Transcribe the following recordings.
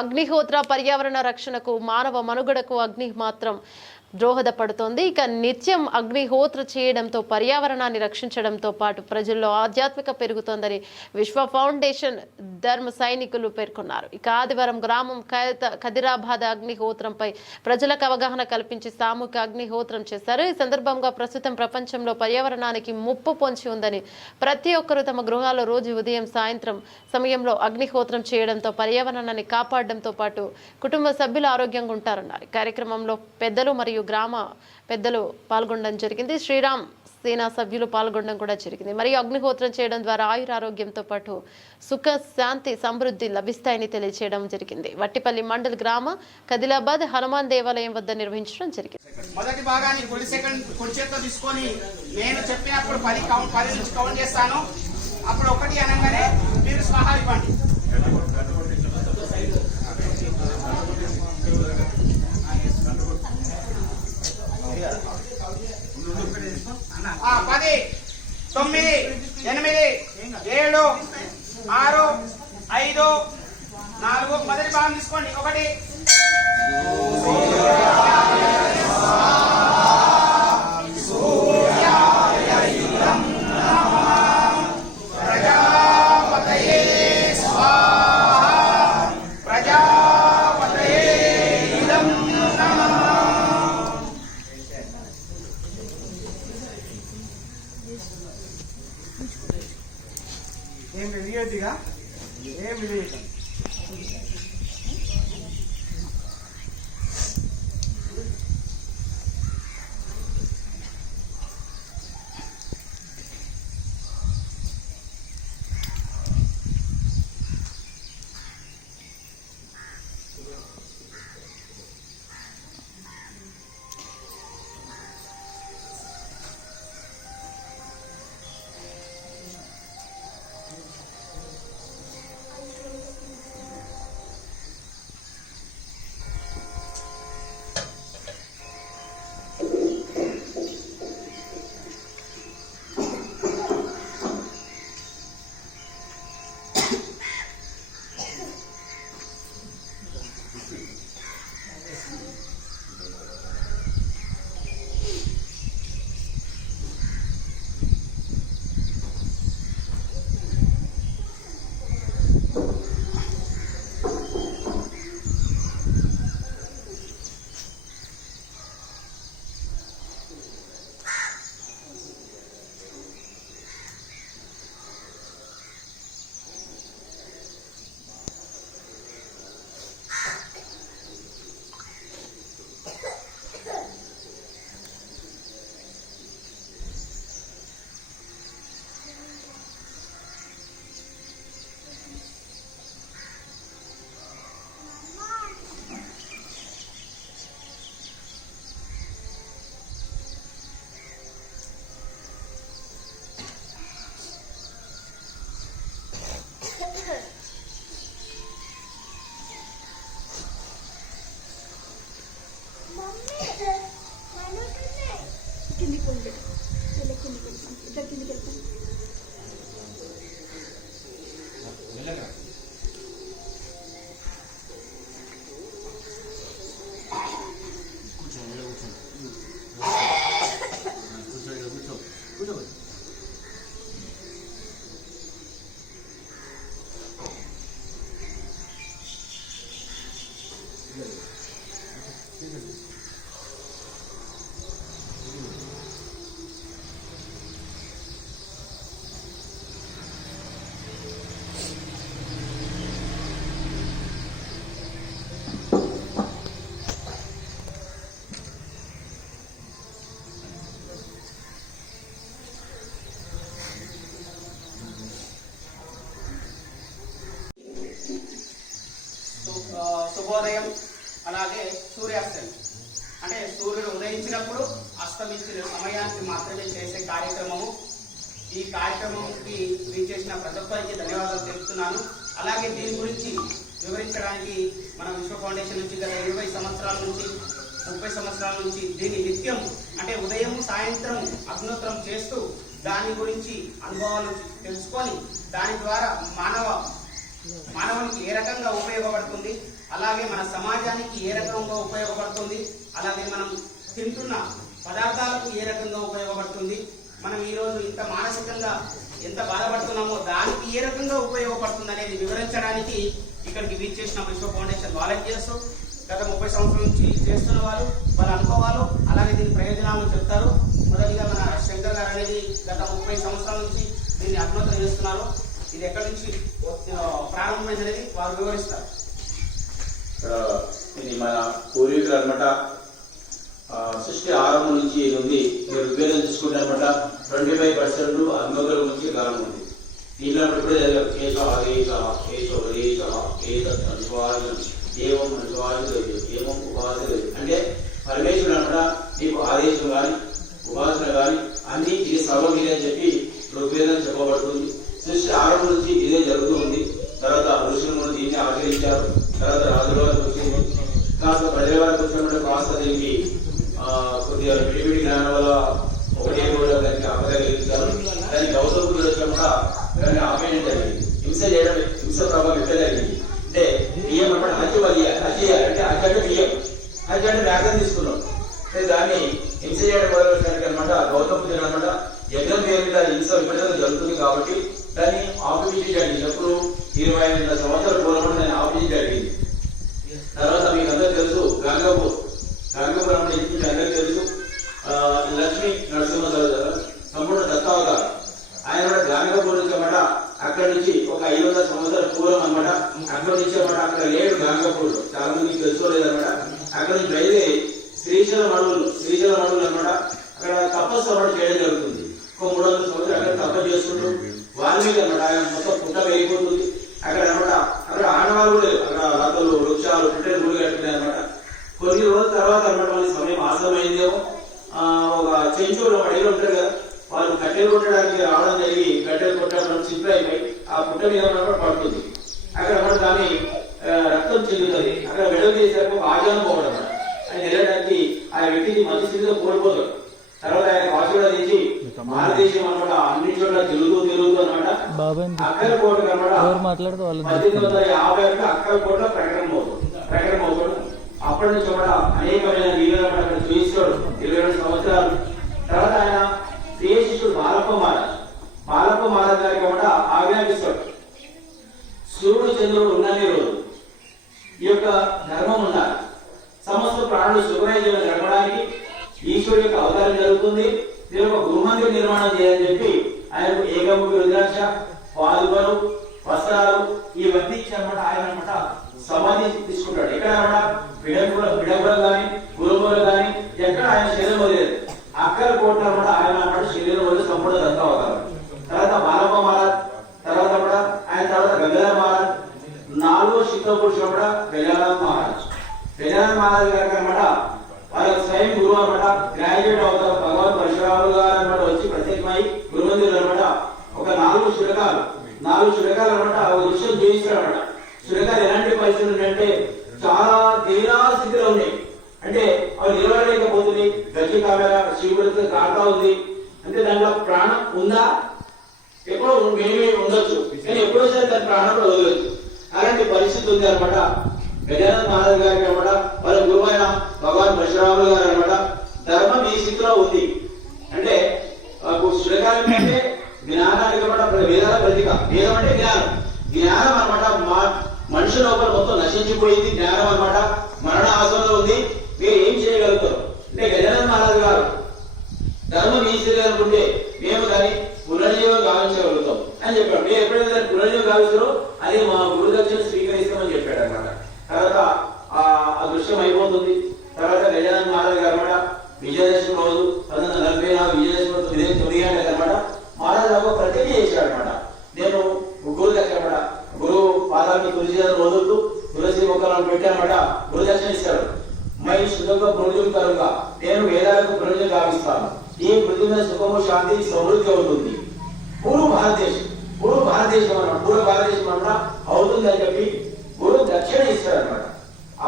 అగ్నిహోత్ర పర్యావరణ రక్షణకు మానవ మనుగడకు అగ్ని మాత్రం దోహదపడుతోంది. ఇక నిత్యం అగ్నిహోత్ర చేయడంతో పర్యావరణాన్ని రక్షించడంతో పాటు ప్రజల్లో ఆధ్యాత్మిక పెరుగుతోందని విశ్వ ఫౌండేషన్ ధర్మ సైనికులు పేర్కొన్నారు. ఇక ఆదివారం గ్రామం ఖదిరాబాద్ అగ్నిహోత్రంపై ప్రజలకు అవగాహన కల్పించి సామూహిక అగ్నిహోత్రం చేశారు. ఈ సందర్భంగా ప్రస్తుతం ప్రపంచంలో పర్యావరణానికి ముప్పు పొంచి ఉందని ప్రతి ఒక్కరూ తమ గృహాల్లో రోజు ఉదయం సాయంత్రం సమయంలో అగ్నిహోత్రం చేయడంతో పర్యావరణాన్ని కాపాడడంతో పాటు కుటుంబ సభ్యులు ఆరోగ్యంగా ఉంటారన్నారు. కార్యక్రమంలో పెద్దలు మరియు గ్రామ పెద్దలు పాల్గొనడం జరిగింది. శ్రీరామ్ సేనా సభ్యులు పాల్గొనడం కూడా జరిగింది. మరియు అగ్నిహోత్రం చేయడం ద్వారా ఆయురారోగ్యంతో పాటు సుఖ శాంతి సమృద్ధి లభిస్తాయని తెలియజేయడం జరిగింది. వట్టిపల్లి మండల్ గ్రామ ఖదిలాబాద్ హనుమాన్ దేవాలయం వద్ద నిర్వహించడం జరిగింది. మొదటి భాగాన్ని కుడి చేత్తో తీసుకొని నేను చెప్పినప్పుడు 10 నుంచి కౌంట్ చేస్తాను. అప్పుడు 1 అనగానే మీరు స్వాహా ఇవ్వండి. ఆ 10, 9, 8, 7, 6, 5, 4 మొదటి భాగం తీసుకోండి. 1 ఏం విధిగా ఏం విధేయకం శుభోదయం అలాగే సూర్యాస్తమయం అంటే సూర్యుడు ఉదయించినప్పుడు అస్తమించిన సమయానికి మాత్రమే చేసే కార్యక్రమము. ఈ కార్యక్రమంకి విచ్చేసిన ప్రతి ఒక్కరికి ధన్యవాదాలు తెలుపుతున్నాను. అలాగే దీని గురించి వివరించడానికి మన విశ్వ ఫౌండేషన్ నుంచి గత 20 సంవత్సరాల నుంచి 30 సంవత్సరాల నుంచి దీన్ని నిత్యం అంటే ఉదయం సాయంత్రం అగ్నిహోత్రం చేస్తూ దాని గురించి అనుభవాలు తెలుసుకొని దాని ద్వారా మానవ మానవునికి ఏ రకంగా ఉపయోగపడుతుంది, అలాగే మన సమాజానికి ఏ రకంగా ఉపయోగపడుతుంది, అలాగే మనం తింటున్న పదార్థాలకు ఏ రకంగా ఉపయోగపడుతుంది, మనం ఈరోజు ఇంత మానసికంగా ఎంత బాధపడుతున్నామో దానికి ఏ రకంగా ఉపయోగపడుతుంది అనేది వివరించడానికి ఇక్కడికి విచ్చేసిన విశ్వ ఫౌండేషన్ వాలంటీర్స్ గత 30 సంవత్సరాల నుంచి చేస్తున్న వాళ్ళ అనుభవాలు అలాగే దీని ప్రయోజనాలను చెప్తారు. మొదటిగా మన శంకర్ గారు అనేది గత 30 సంవత్సరాల నుంచి దీన్ని అభివృద్ధి చేస్తున్నారు. ఇది ఎక్కడి నుంచి ప్రారంభమైంది అనేది వారు వివరిస్తారు. ఇది మన పూర్వీకులు అనమాట. సృష్టి ఆరంభం నుంచి ఇది ఉంది. ఋగ్వేదం చూసుకుంటే అనమాట 25% అగ్నిగుల గురించి కాలం ఉంది. దీంట్లో ఇప్పుడే కేశ ఆదేశ కేశ ఉపదేశ కేశ అనువాదం ఏవం అనువాదం ఏవం ఉపాసన అంటే పరమేశ్వరుడు అనమాట నీకు ఆదేశం కానీ ఉపాసన కానీ అన్ని ఇది సర్వం ఇదే అని చెప్పి ఋగ్వేదం చెప్పబడుతుంది. సృష్టి ఆరంభం నుంచి ఇదే జరుగుతూ ఉంది. తర్వాత ఋషులు దీన్ని ఆచరించారు. తర్వాత రాజుల వారికి వచ్చింది, కాస్త ప్రజల వారికి వచ్చినప్పుడు కాస్త దీనికి కొద్దిగా విడివిడి జ్ఞానం వల్ల ఒకటే కూడా దానికి ఆపదగలిగించారు. దానికి గౌతమ బుద్ధుడు వచ్చినప్పుడు దాన్ని ఆపేయడం జరిగింది. హింస ప్రభావం ఎక్కడ జరిగింది అంటే బియ్యం అన్నమాట హత్య చేయాలి అంటే హత్య అంటే బియ్యం, హత్య అంటే వ్యాఖ్యం తీసుకున్నాం. దాన్ని హింస చేయడం మొదలుపెట్టడానికి అనమాట గౌతమ బుద్ధుడు అనమాట యజ్ఞం పేరు మీద హింస విపరీతంగా జరుగుతుంది కాబట్టి దాన్ని ఆపించండి. ఎప్పుడు 25 సంవత్సరాల పూర్వం దాన్ని ఆపించండి. తర్వాత మీకు అందరూ తెలుసు గంగాపూర్ అంటే మీకు అందరికీ తెలుసు. లక్ష్మీ నరసింహ సంపూర్ణ దత్తావతారం ఆయన కూడా గంగాపూర్ నుంచి అన్నమాట. అక్కడి నుంచి ఒక 500 సంవత్సరాల పూర్వం అనమాట. అక్కడి నుంచి అన్నమాట అక్కడ లేడు గంగాపూర్, చాలా మందికి తెలుసుకోలేదన్నమాట. అక్కడి నుంచి బయలుదేరి శ్రీశైలం అడవులు అనమాట. అక్కడ తపస్సు అన్నమాట చేయడం జరుగుతుంది. ఒక 300 సంవత్సరాలు అక్కడ తపస్సు చేసుకుంటూ వాల్మీకి అనమాట ఆయన మొత్తం పుట్ట వెళ్ళిపోతుంది. అక్కడ అనమాట అక్కడ ఆనవాళ్ళు కూడా అక్కడ లతలు వృక్షాలు పుట్టే గుడి కట్టుకున్నాయి అనమాట. కొన్ని రోజుల తర్వాత అనమాట వాళ్ళ సమయం ఆసమైందేమో ఒక చెంచూరు అడిగి ఉంటారు కదా, వాళ్ళు కట్టెలు కొట్టడానికి రావడం జరిగి కట్టెలు కొట్టడం చిత్రైపోయి ఆ పుట్ట మీద పడుతుంది. అక్కడ అన్నమాట దాన్ని రక్తం చెందుతుంది. అక్కడ విడుదల చేసేందుకు ఆజాను పోవడం ఆయన వెళ్ళడానికి ఆ వ్యక్తికి మంచి స్థితిలో కోల్పోతాడు. తర్వాత ఆయన ఆశీర్వాదం చేసి భారతదేశం అనమాట అన్ని చోట్ల తిరుగుతూ అనమాట అక్కలకోట అనమాట 1850 అక్కలకోట ప్రకటన అవుతాడు. అప్పటి నుంచి కూడా అనేకమైన వీరులు అక్కడ చూపిస్తాడు. 22 సంవత్సరాలు తర్వాత ఆయన ప్రియ శిష్యుడు బాలప్ప మహారాజ్ గారికి కూడా ఆజ్ఞాపిస్తాడు. సూర్యుడు చంద్రుడు ఉన్నన్ని రోజు ఈ యొక్క ధర్మం ఉండాలి. సమస్త ప్రాణులు సుఖమయ జీవనం గడపడానికి ఈశ్వరుడు యొక్క అవతారం జరుగుతుంది. దీని ఒక గృహమందిర నిర్మాణం చేయాలని చెప్పి ఆయనకు ఏకముఖి రుద్రాక్ష, పాదుకలు, వస్త్రాలు ఇవన్నీ ఇచ్చి అనమాట ఆయన అనమాట సమాధి తీసుకుంటాడు. ఎక్కడ అనమాట విడంబరం కానీ గురుమూలం కానీ ఎక్కడ ఆయన శరీరం వదిలేదు. అక్కడ కోట్ల అనమాట ఆయన అనమాట శరీరం వదిలి సంపూర్ణ దత్త అవతారం. తర్వాత బాలప్ప మహారాజ్ తర్వాత కూడా ఆయన తర్వాత గంగాధర మహారాజ్ 4వ శిఖర పురుషుడు కూడా గజానన మహారాజ్ గారికి అనమాట వాళ్ళ స్వయం గురువు అనమాట గ్రాడ్యుయేట్ అవుతారు. భగవాన్ పరశురాములు గారు అనమాట వచ్చి ప్రత్యేకమై గురుమందిరులు అనమాట ఒక 4 శునకాలు అనమాట ఒక విషయం చూపిస్తారు అనమాట. శునకాలు ఎలాంటి పరిస్థితులు ఉన్నాయంటే చాలా తీరా స్థితిలో ఉన్నాయి. అంటే అవి నిలబడలేకపోతుంది. గట్టి కామెరా శివుడితో కాకా ఉంది అంటే దాంట్లో ప్రాణం ఉందా, ఎప్పుడో మేమే ఉండొచ్చు కానీ ఎప్పుడో సరే దాని ప్రాణం కూడా వదలొచ్చు. అలాంటి పరిస్థితి ఉంది అనమాట. గజానన మహారాజ్ గారికి అనమాట వాళ్ళ గురువైన భగవాన్ పరశురాములు గారు అనమాట ధర్మం ఈ స్థితిలో ఉంది. అంటే శునకాలం అంటే జ్ఞానానికి అనమాట వేదాల ప్రతీక. వేదం అంటే జ్ఞానం అనమాట మనిషి లోపల మొత్తం నశించిపోయింది. జ్ఞానం అనమాట మరణ ఆసనంలో ఉంది. మీరు ఏం చేయగలుగుతారు అంటే గజానన మహారాజ్ గారు ధర్మం ఈ స్థితి అనుకుంటే మేము దాన్ని పునర్జీవం గావించగలుగుతాం అని చెప్పాడు. మీరు ఎప్పుడైతే దాన్ని పునర్జీవం గావిస్తారో అది మా గురుదక్షిణ స్వీకరిస్తామని చెప్పాడు అనమాట. తర్వాత ఆ దృశ్యం అయిపోతుంది. తర్వాత గజానన మహారాజ్ గారు అనమాట విజయదశమి రోజు 1944 విజయదశమి రోజు 9 గంటలకు అనమాట మహారాజు ఒక ప్రతిజ్ఞ చేశాడు అనమాట. నేను గురువు దగ్గర అనమాట గురువు పాదాలకు తులసి వదులుతూ తులసి మొక్కలను పెట్టానమాట. గురు దక్షిణ ఇస్తాడు. మై సుఖంగా పునర్జం కనుక నేను వేదాలకు పునర్జం గావిస్తాను. ఈ పృథ్వీ మీద సుఖము శాంతి సమృద్ధి అవుతుంది. పూర్వ భారతదేశం అనమాట అవుతుంది అని చెప్పి గురువు దక్షిణ ఇస్తాడు అనమాట.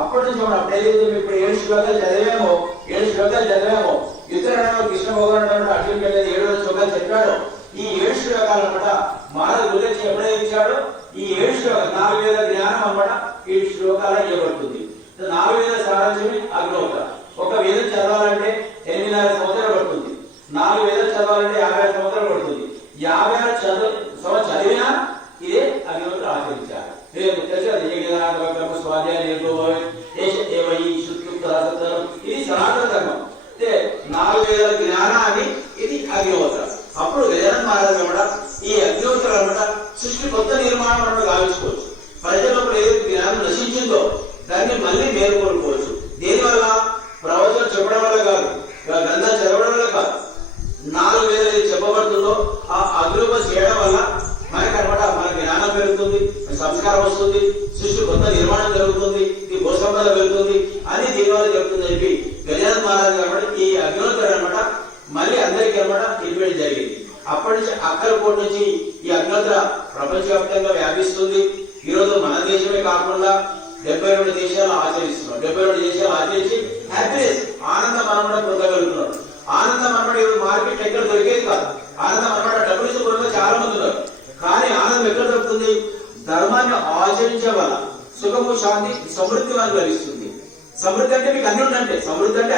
అప్పటి నుంచి మనం అప్పుడేదైతే ఇప్పుడు 7 శ్లోకాలు చదివామో ఇతర కృష్ణ భగవాన్ అటు 7 శ్లోకాలు చెప్పాడు. ఈ 7 శ్లోకాలు అనమాట మహారాజు గురించి ఎప్పుడైతే ఇచ్చాడో ఈ 7 శ్లోకాలు 4 వేల జ్ఞానం అన్నమాట ఈ శ్లోకాల ఇవ్వబడుతుంది. 4 వేల సారాంశమే అగ్నిహోత్ర. ఒక వేదం చదవాలంటే 8.5 సంవత్సరాలు పడుతుంది. 4 వేదం చదవాలంటే 50 సంవత్సరాలు పడుతుంది. 50 సంవత్సరాలు చదివినా ఇదే అగ్నిహోత్ర ఆచరించాలి. ఇది సనాతన ధర్మం. 4 వేల జ్ఞానాన్ని ఇది అగ్నిహోత్రం. అప్పుడు గజానన మహారాజు కూడా ఈ అగ్నిహోత్రం అనమాట సృష్టి కొత్త నిర్మాణం అన్నట్టు గావించుకోవచ్చు. ప్రజల్లో ఏదైతే జ్ఞానం నశించిందో దాన్ని మళ్ళీ మేలుకొనుకోవచ్చు. దేనివల్ల? ప్రవచనం చెప్పడం వల్ల కాదు, గ్రంథాలు చదవడం వల్ల కాదు. 4 వేల చెప్పబడుతుందో ఆ అగ్నిహోత్రం చేయడం వల్ల మనకనమాట మన జ్ఞానం పెరుగుతుంది, సంస్కారం వస్తుంది, సృష్టి కొత్త నిర్మాణం జరుగుతుంది, ఈ భూసంపద పెరుగుతుంది అని దీనివల్ల జరుగుతుంది చెప్పి గజానన మహారాజు కాబట్టి ఈ అగ్నిహోత్రం అనమాట మళ్ళీ అందరికీ అనమాట ఇంప్లిమెంట్ జరిగింది. అప్పటి నుంచి అక్కలకోట నుంచి ఈ అగ్నిహోత్ర ప్రపంచవ్యాప్తంగా వ్యాపిస్తుంది. ఈ రోజు మన దేశమే కాకుండా 72 దేశాలు ఆచరిస్తున్నాం. 72 దేశాలు ఆచరించి హ్యాపీనెస్ ఆనందం అనమాట పొందగలుగుతున్నాడు. ఆనందం అనమాట ఇప్పుడు మార్కెట్ ఎక్కడ దొరికేది కాదు. ఆనందం అనమాట డబ్బులు ఇచ్చిన చాలా మంది ఉన్నారు. కానీ ఆనందం ఎక్కడ దొరుకుతుంది? ధర్మాన్ని ఆచరించే వల్ల సుఖము, శాంతి, సమృద్ధి మనకు లభిస్తుంది. సమృద్ధి అంటే మీకు అన్ని ఉందంటే సమృద్ధి అంటే